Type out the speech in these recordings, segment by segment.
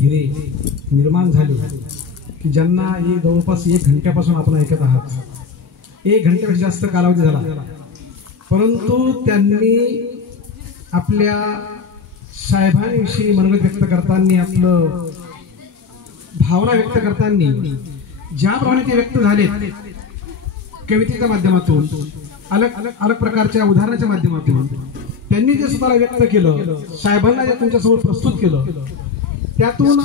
धीरे निर्माण झाले की ज्यांना हे जवळपास 1 घंट्यापासून आपण ऐकत आहात। 1 घंट्यापेक्षा जास्त कालावधी झाला, परंतु त्यांनी आपल्या साहेबांविषयी मनोगत व्यक्त करताना, आपलं भावना व्यक्त करताना ज्याप्रमाणे ते व्यक्त झाले, कवितेच्या माध्यमातून, अलग प्रकारच्या उदाहरणाच्या माध्यमातून त्यांनी जे स्वतःला व्यक्त केलं, साहेबांना जे तुमच्यासमोर प्रस्तुत केलं, त्यातून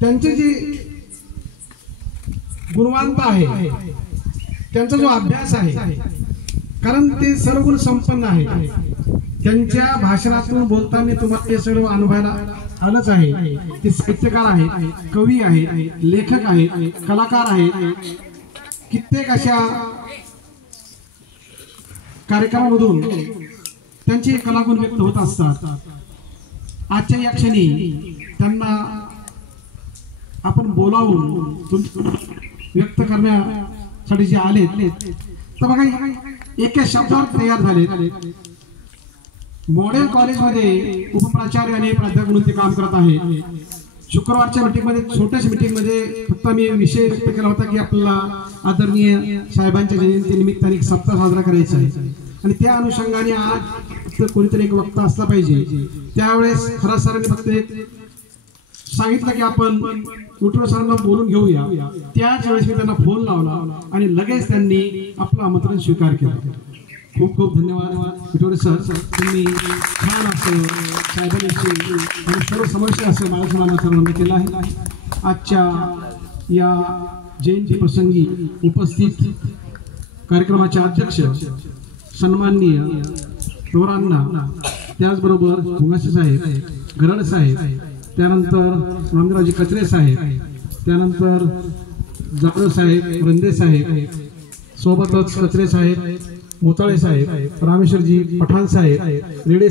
त्यांचे जे गुणवंत आहे, त्यांचा जो अभ्यास आहे, कारण ते सर्व गुण संपन्न आहे, त्यांच्या भाषणातून बोलताना तुम्हाला ते सर्व अनुभवायला आलंच आहे। ते साहित्यकार आहे, कवी आहे, लेखक आहे, कलाकार आहे, कित्येक अशा कार्यक्रमामधून त्यांचे कलागुण व्यक्त होत असतात। आजच्या या क्षणी त्यांना आपण बोलावून व्यक्त करण्यासाठी जे आले, तर बघा एका शब्दावर तयार झाले। मॉडेल कॉलेजमध्ये उपप्राचार्य आणि प्राध्यापक म्हणून ते काम करत आहे। शुक्रवारच्या मीटिंगमध्ये, छोट्याशा मीटिंगमध्ये फक्त मी विषय व्यक्त केला होता की आपल्याला आदरणीय साहेबांच्या जयंती निमित्ताने एक सप्ताह साजरा करायचा आहे आणि त्या अनुषंगाने आज कोणीतरी एक वक्ता असला पाहिजे। त्यावेळेस खरात सरांनी फक्त सांगितलं की आपण उठवले सरांना बोलून घेऊया। त्याच वेळेस मी त्यांना फोन लावला आणि लगेच त्यांनी आपलं आमंत्रण स्वीकार केलं। खूप खूप धन्यवाद विठोरे सर, तुम्ही छान असं साहेबांविषयी आणि सर्व समस्या असं माझ्या वर्णन केलं आहे। आजच्या या जयंती प्रसंगी उपस्थित कार्यक्रमाचे अध्यक्ष सन्माननीय पवारांना, त्याचबरोबर भुंगासे साहेब, गरड साहेब, त्यानंतर नामदेवरावजी कचरे साहेब, त्यानंतर जाधव साहेब, रंदे साहेब, सोबतच कचरे साहेब, मोताळे साहेब, रामेश्वरजी पठाण साहेब, रेडे